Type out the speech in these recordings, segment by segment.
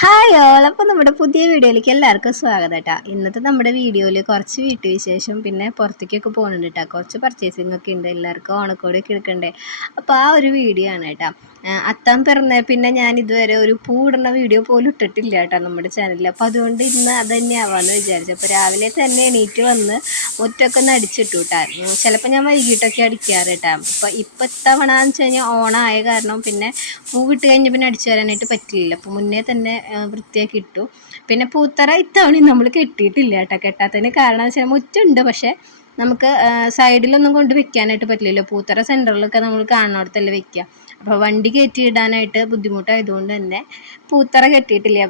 Hi all, അപ്പോൾ നമ്മുടെ പുതിയ വീഡിയോയിലേക്ക് എല്ലാവർക്കും സ്വാഗതം കേട്ടോ. ഇന്നത്തെ നമ്മുടെ വീഡിയോയിൽ കുറച്ച് വീട്ടുവിശേഷം പിന്നെ പുറത്തേക്കൊക്കെ പോകുന്നുണ്ട് കേട്ടോ. കുറച്ച് പർച്ചേസിംഗ് ഒക്കെ ഉണ്ട്, എല്ലാവർക്കും ഓണക്കോടിയൊക്കെ എടുക്കണ്ടേ. അപ്പോൾ ആ ഒരു വീഡിയോ ആണ് കേട്ടോ. അത്താൻ പിറന്ന പിന്നെ ഞാൻ ഇതുവരെ ഒരു പൂ ഇടുന്ന വീഡിയോ പോലും ഇട്ടിട്ടില്ല കേട്ടോ നമ്മുടെ ചാനലിൽ. അപ്പോൾ അതുകൊണ്ട് ഇന്ന് അത് തന്നെ ആവാമെന്ന് വിചാരിച്ചു. അപ്പോൾ രാവിലെ തന്നെ എണീറ്റ് വന്ന് മുറ്റമൊക്കെ ഒന്ന് അടിച്ചിട്ടു കേട്ടോ. ചിലപ്പോൾ ഞാൻ വൈകിട്ടൊക്കെ അടിക്കാറ് കേട്ടോ. അപ്പോൾ ഇത്തവണ എന്ന് വെച്ച് കഴിഞ്ഞാൽ ഓണമായ കാരണം പിന്നെ പൂ വിട്ട് കഴിഞ്ഞ് പിന്നെ അടിച്ചു വരാനായിട്ട് പറ്റില്ല. അപ്പോൾ മുന്നേ തന്നെ വൃത്തിയാക്കി ഇട്ടു. പിന്നെ പൂത്തറ ഇത്തവണ നമ്മൾ കെട്ടിയിട്ടില്ല കേട്ടോ. കെട്ടാത്തതിന് കാരണം എന്ന് വെച്ചാൽ മുറ്റുണ്ട്, പക്ഷേ നമുക്ക് സൈഡിലൊന്നും കൊണ്ട് വെക്കാനായിട്ട് പറ്റില്ലല്ലോ. പൂത്തറ സെൻറ്ററിലൊക്കെ നമ്മൾ കാണുന്നിടത്തല്ലേ വെക്കുക. അപ്പോൾ വണ്ടി കയറ്റി ഇടാനായിട്ട് ബുദ്ധിമുട്ടായതുകൊണ്ട് തന്നെ പൂത്തറ കെട്ടിയിട്ടില്ല.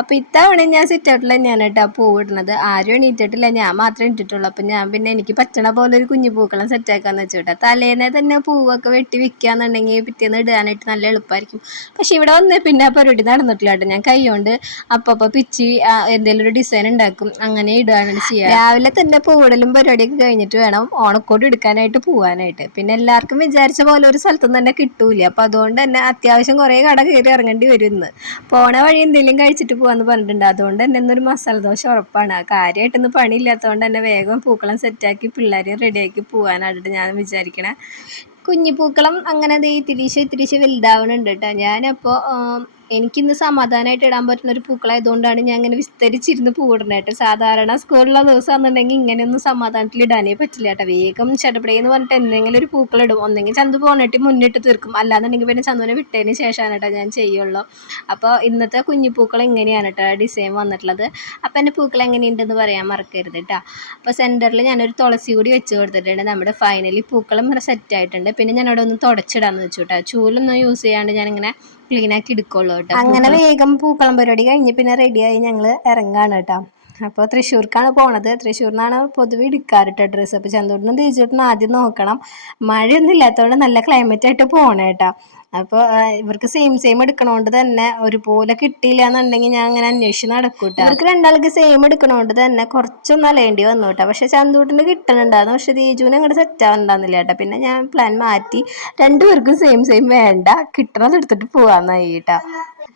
അപ്പോൾ ഇത്തവണ ഞാൻ സിറ്റ് ഔട്ടിൽ തന്നെയാണ് കേട്ടോ പൂ ഇടുന്നത്. ആരും എണീറ്റിട്ടില്ല, ഞാൻ മാത്രമേ ഇട്ടിട്ടുള്ളൂ. അപ്പം ഞാൻ പിന്നെ എനിക്ക് പറ്റണ പോലെ ഒരു കുഞ്ഞു പൂക്കളം സെറ്റാക്കാന്ന് വെച്ചു കേട്ടോ. തലേന്നെ തന്നെ പൂവൊക്കെ വെട്ടി വെക്കുകയെന്നുണ്ടെങ്കിൽ പിറ്റേന്ന് ഇടാനായിട്ട് നല്ല എളുപ്പമായിരിക്കും. പക്ഷെ ഇവിടെ വന്ന് പിന്നെ ആ പരിപാടി നടന്നിട്ടില്ല കേട്ടോ. ഞാൻ കൈ കൊണ്ട് അപ്പോൾ പിച്ചി എന്തെങ്കിലും ഒരു ഡിസൈൻ ഉണ്ടാക്കും, അങ്ങനെ ഇടുകയാണ് ചെയ്യുക. രാവിലെ തന്നെ പൂവിടലും പരിപാടിയൊക്കെ കഴിഞ്ഞിട്ട് വേണം ഓണക്കോടി എടുക്കാനായിട്ട് പോകാനായിട്ട്. പിന്നെ എല്ലാവർക്കും വിചാരിച്ച പോലെ ഒരു സ്ഥലത്തുനിന്ന് തന്നെ കിട്ടൂല. അപ്പോൾ അതുകൊണ്ട് തന്നെ അത്യാവശ്യം കുറേ കട കയറി ഇറങ്ങേണ്ടി വരും. ഇന്ന് പോണ വഴി എന്തെങ്കിലും കഴിച്ചിട്ട് പോകാമെന്ന് പറഞ്ഞിട്ടുണ്ട്. അതുകൊണ്ട് തന്നെ ഇന്നൊരു മസാല ദോശ ഉറപ്പാണ്. കാര്യമായിട്ടൊന്ന് പണിയില്ലാത്തതുകൊണ്ട് തന്നെ വേഗം പൂക്കളം സെറ്റാക്കി പിള്ളേരെയും റെഡിയാക്കി പോകാനായിട്ട് ഞാൻ വിചാരിക്കണേ. കുഞ്ഞു പൂക്കളം അങ്ങനെ ഇത്തിരീശ വലുതാവണുണ്ട് കേട്ടോ. ഞാനപ്പോൾ എനിക്കിന്ന് സമാധാനമായിട്ട് ഇടാൻ പറ്റുന്ന ഒരു പൂക്കളായതുകൊണ്ടാണ് ഞാൻ അങ്ങനെ വിസ്തരിച്ചിരുന്ന് പൂവിടണേട്ട്. സാധാരണ സ്കൂളിലുള്ള ദിവസം എന്നുണ്ടെങ്കിൽ ഇങ്ങനെയൊന്നും സമാധാനത്തിൽ ഇടാനേ പറ്റില്ല കേട്ടോ. വേഗം ചടപടയെന്ന് പറഞ്ഞിട്ട് എന്തെങ്കിലും ഒരു പൂക്കളിടും. ഒന്നെങ്കിൽ ചന്തു പോന്നിട്ട് മുന്നിട്ട് തീർക്കും, അല്ലാന്നുണ്ടെങ്കിൽ പിന്നെ ചന്തുവിനെ വിട്ടതിന് ശേഷമാണ് കേട്ടോ ഞാൻ ചെയ്യുള്ളൂ. അപ്പോൾ ഇന്നത്തെ കുഞ്ഞു പൂക്കൾ ഇങ്ങനെയാണ് കേട്ടോ ഡിസൈൻ വന്നിട്ടുള്ളത്. അപ്പോൾ എൻ്റെ പൂക്കൾ എങ്ങനെയുണ്ടെന്ന് പറയാൻ മറക്കരുത് കേട്ടോ. അപ്പോൾ സെൻറ്ററിൽ ഞാനൊരു തുളസി കൂടി വെച്ച് കൊടുത്തിട്ടുണ്ട്. നമ്മുടെ ഫൈനലി പൂക്കളം സെറ്റായിട്ടുണ്ട്. പിന്നെ ഞാൻ അവിടെ ഒന്ന് തുടച്ചിടാന്ന് വെച്ചു കേട്ടോ. ചൂലൊന്നും യൂസ് ചെയ്യാണ്ട് ഞാനിങ്ങനെ ക്ലീനാക്കി എടുക്കുള്ളൂ കേട്ടോ. അങ്ങനെ വേഗം പൂക്കളം പരിപാടി കഴിഞ്ഞ് പിന്നെ റെഡിയായി ഞങ്ങൾ ഇറങ്ങാണ് കേട്ടോ. അപ്പോൾ തൃശ്ശൂർക്കാണ് പോണത്. തൃശ്ശൂരിൽ നിന്നാണ് പൊതുവെ എടുക്കാറ് കേട്ടോ ഡ്രസ്സ്. അപ്പോൾ ചന്തൂരിനും തേച്ചിട്ടും ആദ്യം നോക്കണം. മഴയൊന്നും ഇല്ലാത്തതുകൊണ്ട് നല്ല ക്ലൈമറ്റ് ആയിട്ട് പോകണം കേട്ടോ. അപ്പോൾ ഇവർക്ക് സെയിം എടുക്കണോണ്ട് തന്നെ ഒരുപോലെ കിട്ടിയില്ല എന്നുണ്ടെങ്കിൽ ഞാൻ അങ്ങനെ അന്വേഷിച്ച് നടക്കൂട്ടോ. ഇവർക്ക് രണ്ടാൾക്ക് സെയിം എടുക്കണോണ്ട് തന്നെ കുറച്ചൊന്നും അലേണ്ടി വന്നു കേട്ടോ. പക്ഷെ ചന്തൂട്ടിന് കിട്ടണുണ്ടായിരുന്നു, പക്ഷെ തേജുവിന് അങ്ങോട്ട് സെറ്റ് ആവുന്നുണ്ടാകുന്നില്ല കേട്ടോ. പിന്നെ ഞാൻ പ്ലാൻ മാറ്റി, രണ്ടുപേർക്കും സെയിം വേണ്ട, കിട്ടണത് എടുത്തിട്ട് പോവാന്നായി കേട്ടോ.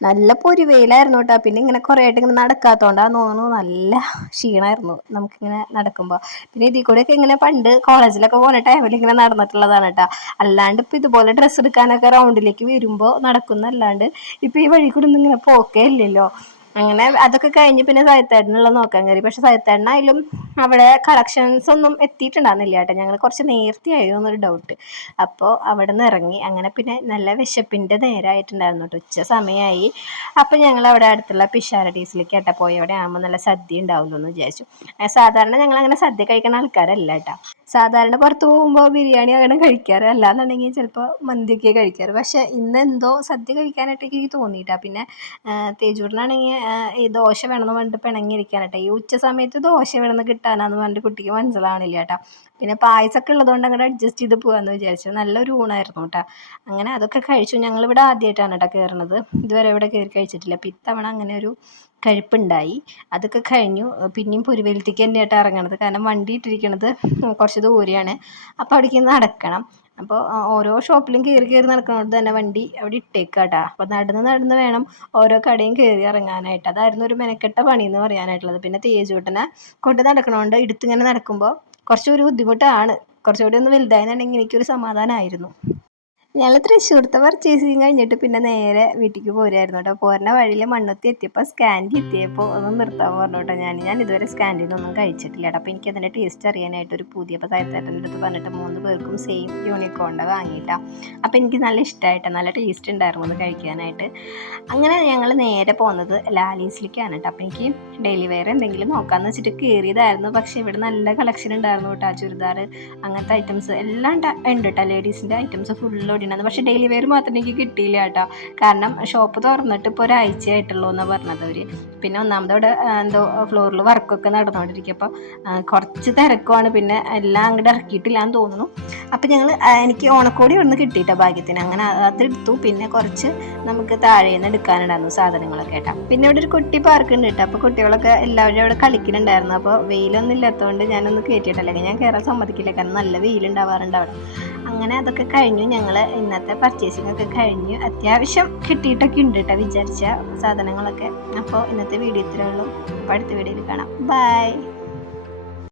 നല്ല പൊരിവെയിലായിരുന്നു കേട്ടോ. പിന്നെ ഇങ്ങനെ കുറേ ആയിട്ട് ഇങ്ങനെ നടക്കാത്തതുകൊണ്ടാന്ന് തോന്നുന്നു നല്ല ക്ഷീണമായിരുന്നു നമുക്കിങ്ങനെ നടക്കുമ്പോൾ. പിന്നെ ഇതിൽ കൂടെയൊക്കെ ഇങ്ങനെ പണ്ട് കോളേജിലൊക്കെ പോകുന്ന ടൈമിൽ ഇങ്ങനെ നടന്നിട്ടുള്ളതാണ് കേട്ടോ. അല്ലാണ്ട് ഇപ്പം ഇതുപോലെ ഡ്രസ്സ് എടുക്കാനൊക്കെ റൗണ്ടിലേക്ക് വരുമ്പോൾ നടക്കുന്നല്ലാണ്ട് ഇപ്പം ഈ വഴി കൂടെ ഒന്നും ഇങ്ങനെ പോക്കേ ഇല്ലല്ലോ. അങ്ങനെ അതൊക്കെ കഴിഞ്ഞ് പിന്നെ സൈത്തേട്ടനുള്ള നോക്കാൻ കയറി. പക്ഷെ സൈത്തേട്ടനായാലും അവിടെ കളക്ഷൻസ് ഒന്നും എത്തിയിട്ടുണ്ടാകുന്നില്ല കേട്ടോ. ഞങ്ങൾ കുറച്ച് നേരത്തെയായോ എന്നൊരു ഡൗട്ട്. അപ്പോൾ അവിടെ നിന്ന് ഇറങ്ങി. അങ്ങനെ പിന്നെ നല്ല വിശപ്പിൻ്റെ നേരമായിട്ടുണ്ടായിരുന്നു കേട്ടോ. ഉച്ച സമയമായി. അപ്പോൾ ഞങ്ങൾ അവിടെ അടുത്തുള്ള പിഷാരഡീസിലേക്ക് കേട്ടോ പോയി. അവിടെ ആകുമ്പോൾ നല്ല സദ്യ ഉണ്ടാവുമല്ലോ എന്ന് വിചാരിച്ചു. സാധാരണ ഞങ്ങൾ അങ്ങനെ സദ്യ കഴിക്കുന്ന ആൾക്കാരല്ല കേട്ടോ. സാധാരണ പുറത്ത് പോകുമ്പോൾ ബിരിയാണി അങ്ങനെ കഴിക്കാറ്, അല്ലാന്നുണ്ടെങ്കിൽ ചിലപ്പോൾ മന്തിയൊക്കെ കഴിക്കാറ്. പക്ഷെ ഇന്ന് എന്തോ സദ്യ കഴിക്കാനായിട്ട് എനിക്ക് തോന്നിയിട്ടാ. പിന്നെ തേജൂരിനാണെങ്കിൽ ഈ ദോശ വേണമെന്ന് പറഞ്ഞിട്ട് പിണങ്ങിയിരിക്കാനായിട്ട്. ഈ ഉച്ച സമയത്ത് ദോശ വേണമെന്ന് കിട്ടാനാന്ന് പറഞ്ഞിട്ട് കുട്ടിക്ക് മനസ്സിലാവണില്ല കേട്ടോ. പിന്നെ പായസമൊക്കെ ഉള്ളതുകൊണ്ട് അങ്ങോട്ട് അഡ്ജസ്റ്റ് ചെയ്ത് പോകാമെന്ന് വിചാരിച്ചു. നല്ലൊരു ഊണായിരുന്നു കേട്ടോ. അങ്ങനെ അതൊക്കെ കഴിച്ചു. ഞങ്ങളിവിടെ ആദ്യമായിട്ടാണ് കേട്ടോ കയറുന്നത്. ഇതുവരെ ഇവിടെ കയറി കഴിച്ചിട്ടില്ല. അപ്പോൾ ഇത്തവണ അങ്ങനെ ഒരു കഴിപ്പുണ്ടായി. അതൊക്കെ കഴിഞ്ഞു. പിന്നെയും പുരുവലത്തേക്ക് തന്നെയായിട്ട് ഇറങ്ങണത്. കാരണം വണ്ടി ഇട്ടിരിക്കണത് കുറച്ച് ദൂരെയാണ്. അപ്പോൾ അവിടേക്ക് നടക്കണം. അപ്പോൾ ഓരോ ഷോപ്പിലും കയറി നടക്കണോണ്ട് തന്നെ വണ്ടി അവിടെ ഇട്ടേക്കുക കേട്ടോ. അപ്പോൾ നടന്ന് വേണം ഓരോ കടയും കയറി ഇറങ്ങാനായിട്ട്. അതായിരുന്നു ഒരു മെനക്കെട്ട പണി എന്ന് പറയാനായിട്ടുള്ളത്. പിന്നെ തേജൂട്ടനെ കൊണ്ട് നടക്കണോണ്ട് എടുത്തിങ്ങനെ നടക്കുമ്പോൾ കുറച്ചൊരു ബുദ്ധിമുട്ടാണ്. കുറച്ചുകൂടി ഒന്ന് വലുതായെന്നുണ്ടെങ്കിൽ എനിക്കൊരു സമാധാനമായിരുന്നു. ഞങ്ങൾ തൃശ്ശൂർത്തെ പർച്ചേസിങ് കഴിഞ്ഞിട്ട് പിന്നെ നേരെ വീട്ടിലേക്ക് പോരായിരുന്നു കേട്ടോ. പോരുന്ന വഴിയിൽ മണ്ണുത്തി എത്തിയപ്പോൾ സ്കാൻഡി എത്തിയപ്പോൾ ഒന്ന് നിർത്താൻ പറഞ്ഞു കേട്ടോ. ഞാൻ ഇതുവരെ സ്കാൻഡിന്നൊന്നും കഴിച്ചിട്ടില്ല കേട്ടോ. അപ്പോൾ എനിക്കതിൻ്റെ ടേസ്റ്റ് അറിയാനായിട്ട് ഒരു പുതിയ സൈത്തേട്ടൻ്റെ അടുത്ത് പറഞ്ഞിട്ട് 3 പേർക്കും സെയിം യൂണിക്കോണ്ട വാങ്ങിയിട്ടാണ്. അപ്പോൾ എനിക്ക് നല്ല ഇഷ്ടമായിട്ടാണ്, നല്ല ടേസ്റ്റ് ഉണ്ടായിരുന്നു അത് കഴിക്കാനായിട്ട്. അങ്ങനെ ഞങ്ങൾ നേരെ പോകുന്നത് ലാലീസിലേക്കാണ് കേട്ടോ. അപ്പോൾ എനിക്ക് ഡെയിലി വെയർ എന്തെങ്കിലും നോക്കാമെന്ന് വെച്ചിട്ട് കയറിയതായിരുന്നു. പക്ഷേ ഇവിടെ നല്ല കളക്ഷൻ ഉണ്ടായിരുന്നു കേട്ടോ. ചുരിദാർ അങ്ങനത്തെ ഐറ്റംസ് എല്ലാം ഉണ്ട് കേട്ടോ. ലേഡീസിൻ്റെ ഐറ്റംസ് ഫുള്ള്. പക്ഷെ ഡെയിലി വെയർ മാത്രം എനിക്ക് കിട്ടിയില്ല കേട്ടോ. കാരണം ഷോപ്പ് തുറന്നിട്ട് ഇപ്പോൾ ഒരാഴ്ച ആയിട്ടുള്ളൂ എന്നാണ് പറഞ്ഞത് അവർ. പിന്നെ ഒന്നാമത് അവിടെ എന്തോ ഫ്ലോറിൽ വർക്കൊക്കെ നടന്നുകൊണ്ടിരിക്കും. അപ്പോൾ കുറച്ച് തിരക്കുമാണ്. പിന്നെ എല്ലാം അങ്ങോട്ട് ഇറക്കിയിട്ടില്ല എന്ന് തോന്നുന്നു. അപ്പോൾ എനിക്ക് ഓണക്കോടി ഒന്ന് കിട്ടിയിട്ടോ ഭാഗ്യത്തിന്. അങ്ങനെ അതെടുത്തു. പിന്നെ കുറച്ച് നമുക്ക് താഴേന്ന് എടുക്കാനുണ്ടായിരുന്നു സാധനങ്ങളൊക്കെ കേട്ടോ. പിന്നെ ഇവിടെ ഒരു കുട്ടി പാർക്ക് ഉണ്ട് കേട്ടോ. അപ്പോൾ കുട്ടികളൊക്കെ എല്ലാവരും അവിടെ കളിക്കുന്നുണ്ടായിരുന്നു. അപ്പോൾ വെയിലൊന്നും ഇല്ലാത്തതുകൊണ്ട് ഞാനൊന്ന് കയറ്റിയിട്ടല്ലേ, ഞാൻ കയറാൻ സമ്മതിക്കില്ല. കാരണം നല്ല വെയിലുണ്ടാവാറുണ്ട് അവിടെ. അങ്ങനെ അതൊക്കെ കഴിഞ്ഞു. ഞങ്ങൾ ഇന്നത്തെ പർച്ചേസിംഗ് ഒക്കെ കഴിഞ്ഞു. അത്യാവശ്യം കിട്ടിയിട്ടൊക്കെ ഉണ്ട് കേട്ടോ വിചാരിച്ച സാധനങ്ങളൊക്കെ. അപ്പോൾ ഇന്നത്തെ വീഡിയോ ഇത്രയേ ഉള്ളൂ. അപ്പോൾ അടുത്ത വീഡിയോയിൽ കാണാം. ബൈ.